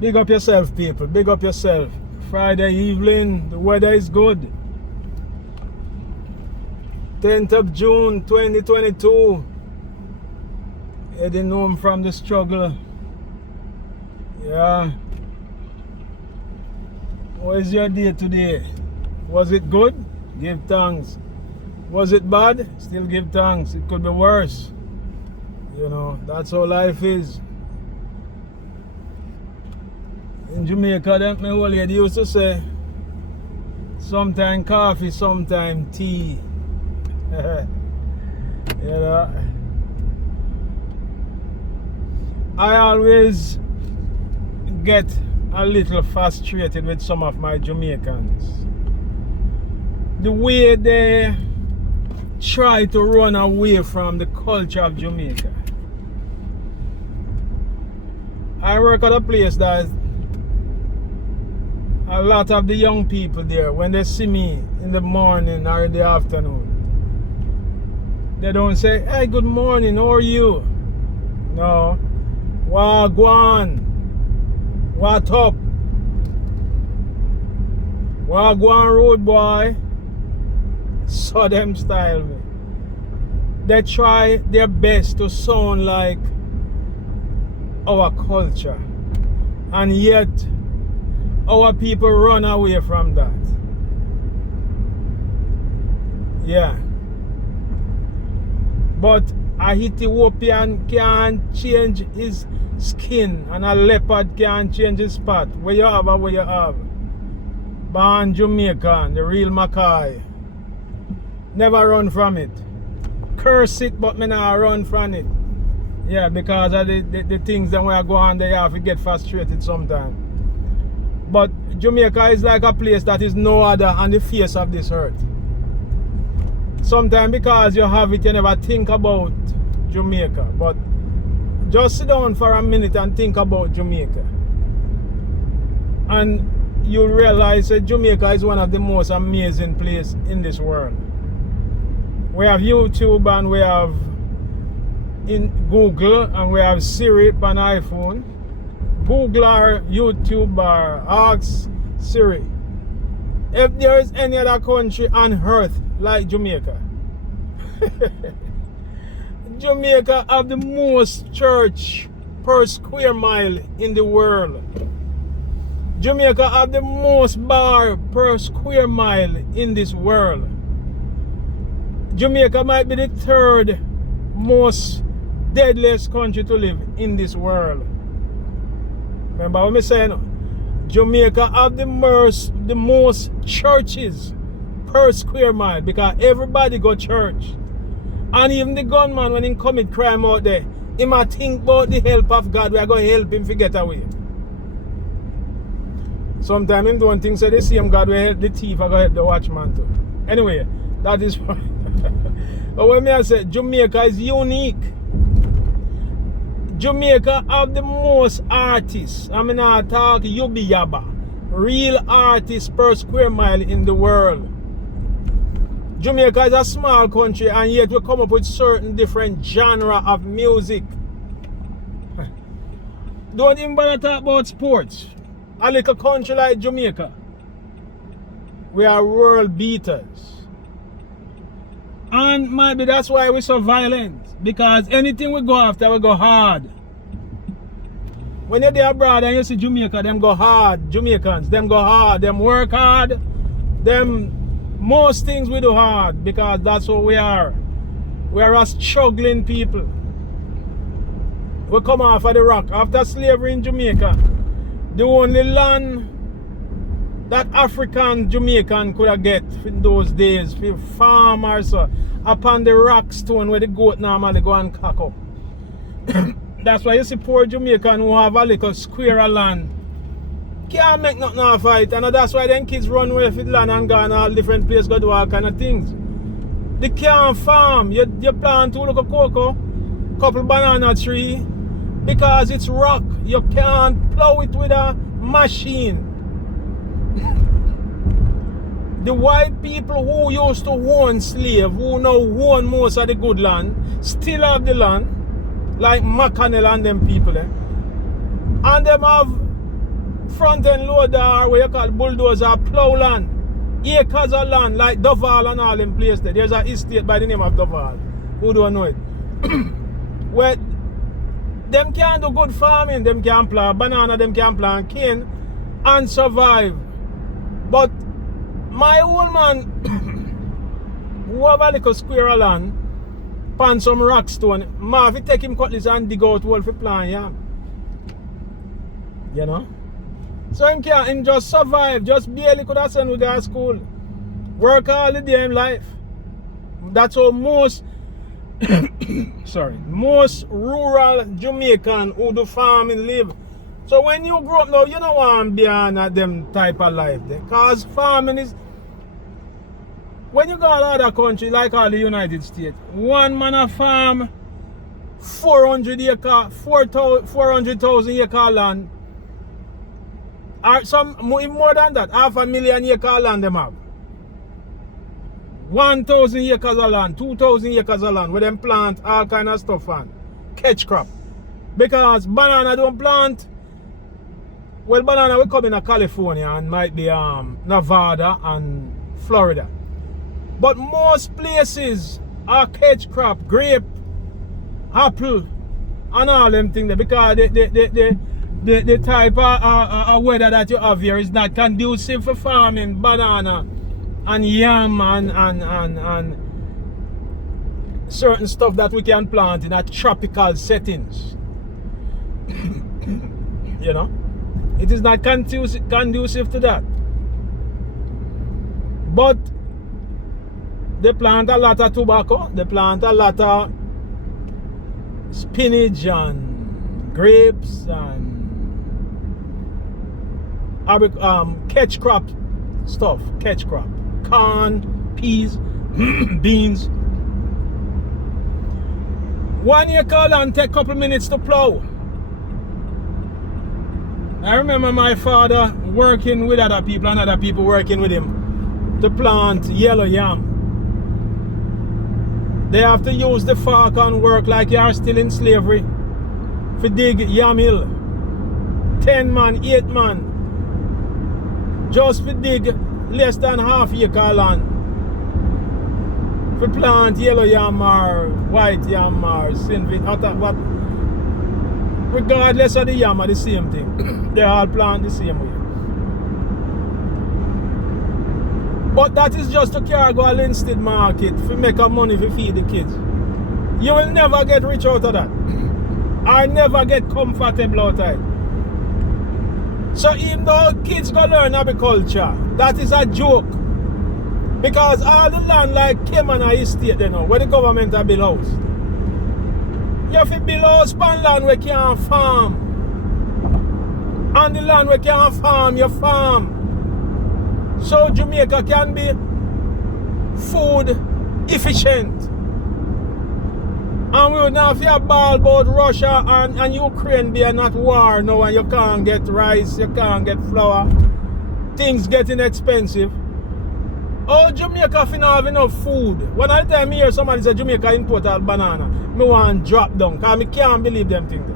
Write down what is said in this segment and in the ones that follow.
Big up yourself, people. Big up yourself. Friday evening, the weather is good. 10th of June 2022. Heading home from the struggle. Yeah. What is your day today? Was it good? Give thanks. Was it bad? Still give thanks. It could be worse. You know, that's how life is. In Jamaica, that my old lady used to say, sometime coffee, sometime tea. You know, I always get a little frustrated with some of my Jamaicans. The way they try to run away from the culture of Jamaica. I work at a place that a lot of the young people there, when they see me in the morning or in the afternoon, they don't say, hey, good morning, how are you? No. Wagwan. What up? Wagwan road boy. So them style me. They try their best to sound like our culture. And yet, our people run away from that. Yeah. But a Ethiopian can't change his skin, and a leopard can't change his spot. Where you have or where you have. Born Jamaican, the real Mackay. Never run from it. Curse it, but me not run from it. Yeah, because of the things that when I go on there, you have to get frustrated sometimes. But Jamaica is like a place that is no other on the face of this earth. Sometimes because you have it, you never think about Jamaica. But just sit down for a minute and think about Jamaica. And you'll realize that Jamaica is one of the most amazing places in this world. We have YouTube and we have in Google and we have Siri on iPhone. Google or YouTube or ask Siri if there is any other country on earth like Jamaica. Jamaica have the most church per square mile in the world. Jamaica have the most bar per square mile in this world. Jamaica might be the third most deadliest country to live in this world. Remember what I'm saying? Jamaica have the most churches per square mile because everybody go church. And even the gunman, when he commit crime out there, he might think about the help of God. We are going to help him to get away. Sometimes him don't think so the same God will help the thief or go help the watchman too. Anyway, that is why. But when I say Jamaica is unique. Jamaica have the most artists. I mean, not talk Yubi Yaba. Real artists per square mile in the world. Jamaica is a small country and yet we come up with certain different genre of music. Don't even bother talk about sports. A little country like Jamaica, we are world beaters. And maybe that's why we're so violent. Because anything we go after, we go hard. When you're there abroad and you see Jamaica, them go hard. Jamaicans, them go hard. Them work hard. Them, most things we do hard. Because that's what we are. We are a struggling people. We come off of the rock. After slavery in Jamaica, the only land that African Jamaican could have get in those days for farmers upon the rock stone where the goat normally go and cock up. That's why you see poor Jamaican who have a little square of land can't make nothing of it, and that's why them kids run away with land and go on all different places, go do all kind of things. They can't farm. You plant two little cocoa, couple banana tree, because it's rock. You can't plow it with a machine. The white people who used to own slave, who now own most of the good land, still have the land, like McConnell and them people. And them have front end loader, or what you call bulldozer, plow land. Acres of land like Duval and all them places there. There's an estate by the name of Duval. Who don't know it? Where them can do good farming, them can plant banana, them can plant cane and survive. But my old man who have a little square of land, pan some rock stone, ma fi take him cutlass and dig out hole for plant yam. You know? So him just survive, just barely could have sent with to school. Work all the day in life. That's how most most rural Jamaican who do farming live. So when you grow up now, you don't want to be on them type of life there. Because farming is, when you go to other country like all the United States, one man a farm 400,000 acre land. Or some more than that, 500,000 acre land them have. 1,000 acres of land, 2,000 acres of land where them plant all kind of stuff and catch crop. Because banana don't plant. Well, banana will come in California and might be Nevada and Florida. But most places are catch crop, grape, apple, and all them things there, because the type of weather that you have here is not conducive for farming banana and yam and certain stuff that we can plant in a tropical settings. You know, it is not conducive to that. But they plant a lot of tobacco, they plant a lot of spinach and grapes and catch crop stuff, catch crop, corn, peas, beans. 1 acre land take a couple minutes to plow. I remember my father working with other people and other people working with him to plant yellow yam. They have to use the fork and work like you are still in slavery for dig yam hill. 10 man, 8 man. Just for dig less than half acre land. For plant yellow yam or white yam or sinvit, what. Regardless of the yam are the same thing. They all plant the same way. But that is just to carry go to Linstead market to make a money to feed the kids. You will never get rich out of that. I never get comfortable out of it. So even though kids go learn agriculture, that is a joke. Because all the land like Cayman Estate, you know, where the government have built house. You have to build house on land where you can't farm. And the land where you can't farm, you farm. So Jamaica can be food efficient. And we would not have a ball about Russia and Ukraine being not war now, and you can't get rice, you can't get flour. Things getting expensive. Oh, Jamaica finna have enough food. When I time hear somebody say Jamaica import all banana, me want to drop down because I can't believe them things.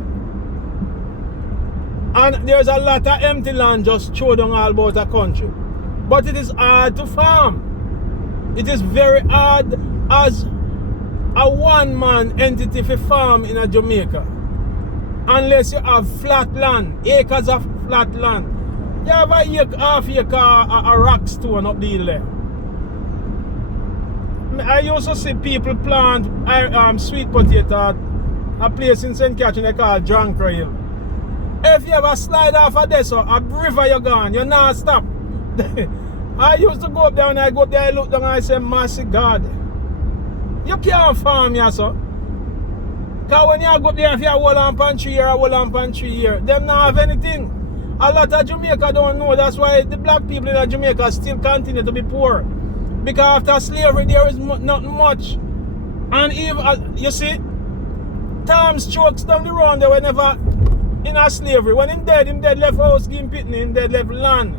And there's a lot of empty land just thrown down all about the country. But it is hard to farm. It is very hard as a one-man entity for farm in a Jamaica. Unless you have flat land, acres of flat land. You have a half acre a rock stone up the hill there. I used to see people plant sweet potato at a place in St. Catherine they call Drunkard Hill. If you ever slide off of this, a river you're gone, you're not stop. I used to go up there and I go up there, I look down and I say, mercy God. You can't farm here, so. Because when you go up there, if you have a lamp and tree here, a lamp and tree here, them not have anything. A lot of Jamaica don't know. That's why the black people in Jamaica still continue to be poor. Because after slavery, there is not much. And even, you see, Tom strokes down the road, they were never in a slavery. When him dead left house, him pitney, him dead left land.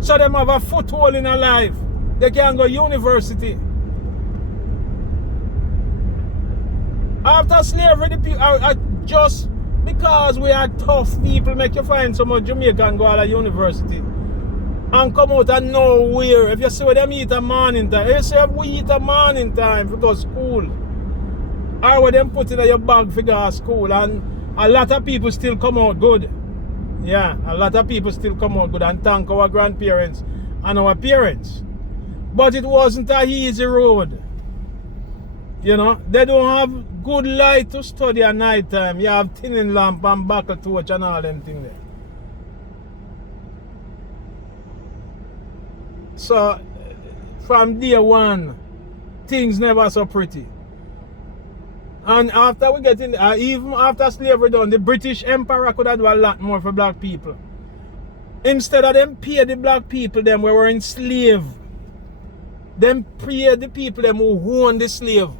So them have a foothold in a life. They can go university. After slavery, the people are just Because we are tough people, make you find some Jamaican go out of university and come out of nowhere. If you see what them eat a morning time, if you see we eat a morning time for go school, or what them put in your bag for go to school, and a lot of people still come out good. Yeah, a lot of people still come out good and thank our grandparents and our parents. But it wasn't a easy road. You know, they don't have good light to study at night time. You have tinning lamp and buckle torch and all them things there. So, from day one, things never so pretty. And after we get in, even after slavery done, the British Empire could have done a lot more for black people. Instead of them pay the black people them who were enslaved, them pay the people them who own the slave.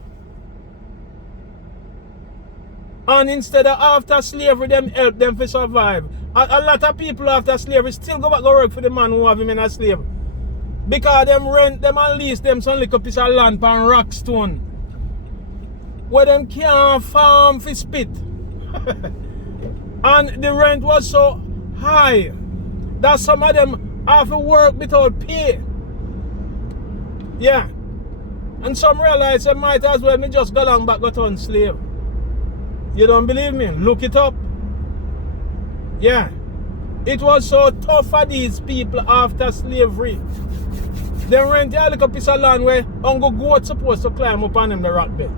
And instead of after slavery, them help them to survive. A lot of people after slavery still go back to work for the man who have him in a slave. Because them rent them and lease them some little piece of land on Rockstone, where them can't farm for spit. And the rent was so high that some of them have to work without pay. Yeah. And some realize they might as well me just go along back go turn slave. You don't believe me? Look it up. Yeah. It was so tough for these people after slavery. They rent a little piece of land where Uncle Goat supposed to climb up on them the rock bed.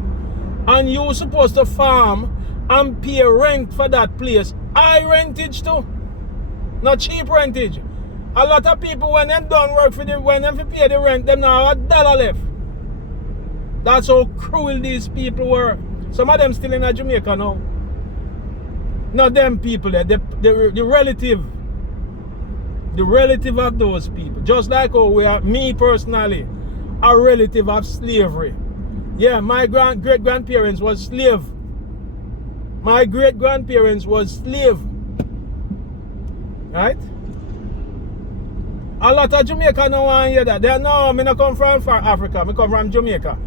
And you supposed to farm and pay rent for that place. High rentage too. Not cheap rentage. A lot of people when them done work for them, when them pay the rent, them now have $1 left. That's how cruel these people were. Some of them still in Jamaica now. Not them people there, the relative. The relative of those people. Just like how we are, me personally, a relative of slavery. Yeah, my great-grandparents was slave. My great-grandparents was slave. Right? A lot of Jamaica no want to hear that. They know me not come from Africa, I come from Jamaica.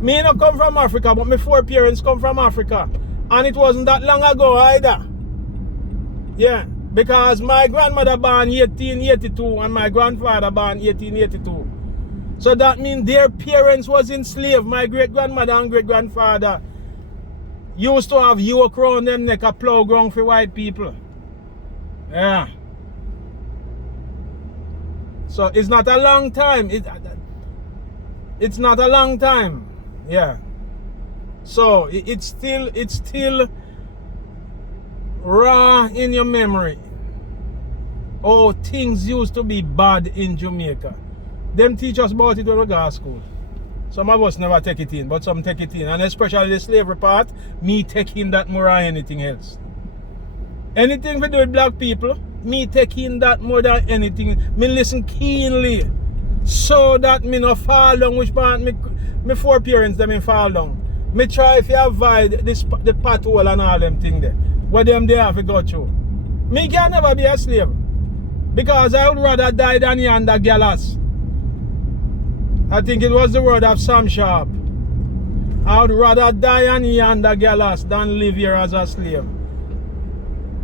Me not come from Africa, but my foreparents come from Africa. And it wasn't that long ago either. Yeah, because my grandmother born 1882 and my grandfather born 1882. So that means their parents was enslaved. My great-grandmother and great-grandfather used to have yoke around them neck, a plow ground for white people. Yeah. So it's not a long time. It's not a long time. Yeah. So it's still raw in your memory. Oh, things used to be bad in Jamaica. Them teach us about it when we go to school. Some of us never take it in, but some take it in. And especially the slavery part, me take in that more than anything else. Anything we do with black people, me take in that more than anything. Me listen keenly, so that me no fall down which part me foreparents them in fall down. Me try if you avoid the pothole and all them things there. What them they have to go through. Me can never be a slave. Because I would rather die than yonder gallas. I think it was the word of Sam Sharp. I would rather die on yonder gallas than live here as a slave.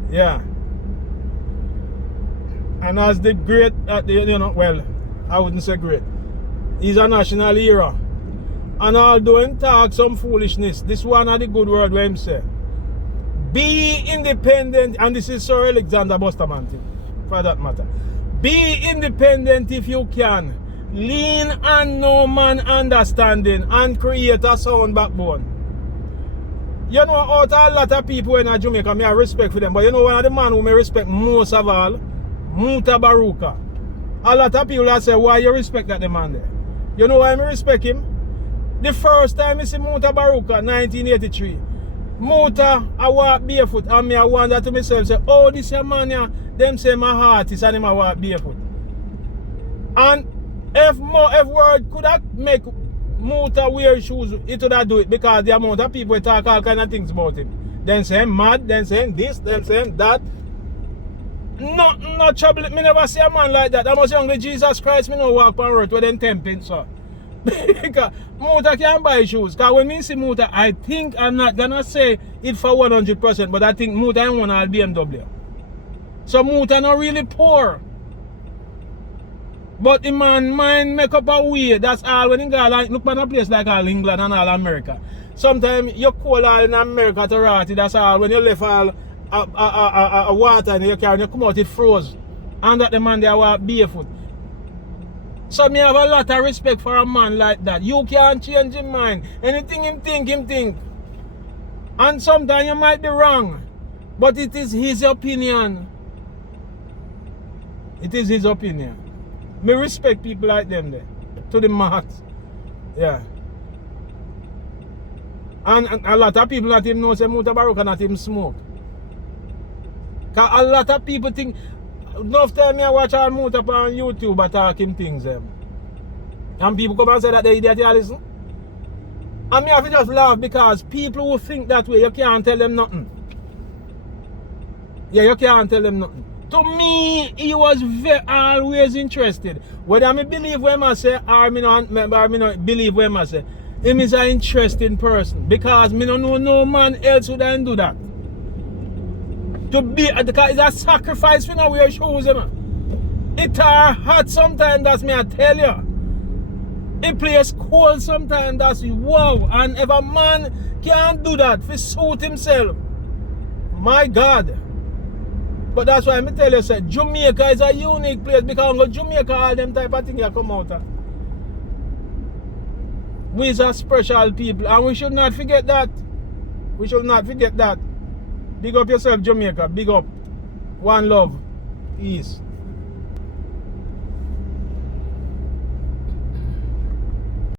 Yeah. And as the great, well, I wouldn't say great. He's a national hero. And although he talk some foolishness, this one of the good word where him say, be independent, and this is Sir Alexander Busterman thing, for that matter. Be independent if you can. Lean on no man understanding and create a sound backbone. You know, out of a lot of people in Jamaica, I have respect for them. But you know, one of the man who I respect most of all, Muta Baruka. A lot of people that say, why you respect that man there? You know why I respect him? The first time I see Muta Baruka, 1983, Muta, I walk barefoot, and I wonder to myself, say, oh, this man here, them say my heart is and I walk barefoot. And if word could have make Muta wear shoes, it would have do it, because the amount of people talk all kind of things about him. Then saying mad, then saying this, then saying that. No trouble. Me never see a man like that. I must say only Jesus Christ me no walk on earth with them tempting, sir. Because Muta can buy shoes. Because when me see Muta, I think I'm not gonna say it for 100%, but I think Muta ain't one all BMW. So Muta not really poor. But the man mind make up a way. That's all when he go like look at a place like all England and all America. Sometimes you cold all in America to rot. That's all when you left all water in your car and you come out it froze. And that the man there walk barefoot. So me have a lot of respect for a man like that. You can't change his mind. Anything him think. And sometimes you might be wrong. But it is his opinion. It is his opinion. Me respect people like them there. To the max. Yeah. And a lot of people that him know say Muta Barrow cannot even smoke. Cause a lot of people think enough time I watch all Muta on YouTube but talking things them. And people come and say that they idiot you listen. And me have to just laugh because people who think that way, you can't tell them nothing. Yeah, you can't tell them nothing. To me, he was always interested. Whether I believe what I say or me not believe what I say, him is an interesting person. Because me don't know no man else who don't do that. To be, because it's a sacrifice for not wear shoes, man. It are hot sometimes, that's me I tell you. It plays cold sometimes, that's wow. And if a man can't do that for suit himself, my God. But that's why I tell you, say, Jamaica is a unique place because in Jamaica all them type of things come out of. We are special people and we should not forget that. We should not forget that. Big up yourself, Jamaica. Big up. One love. Peace.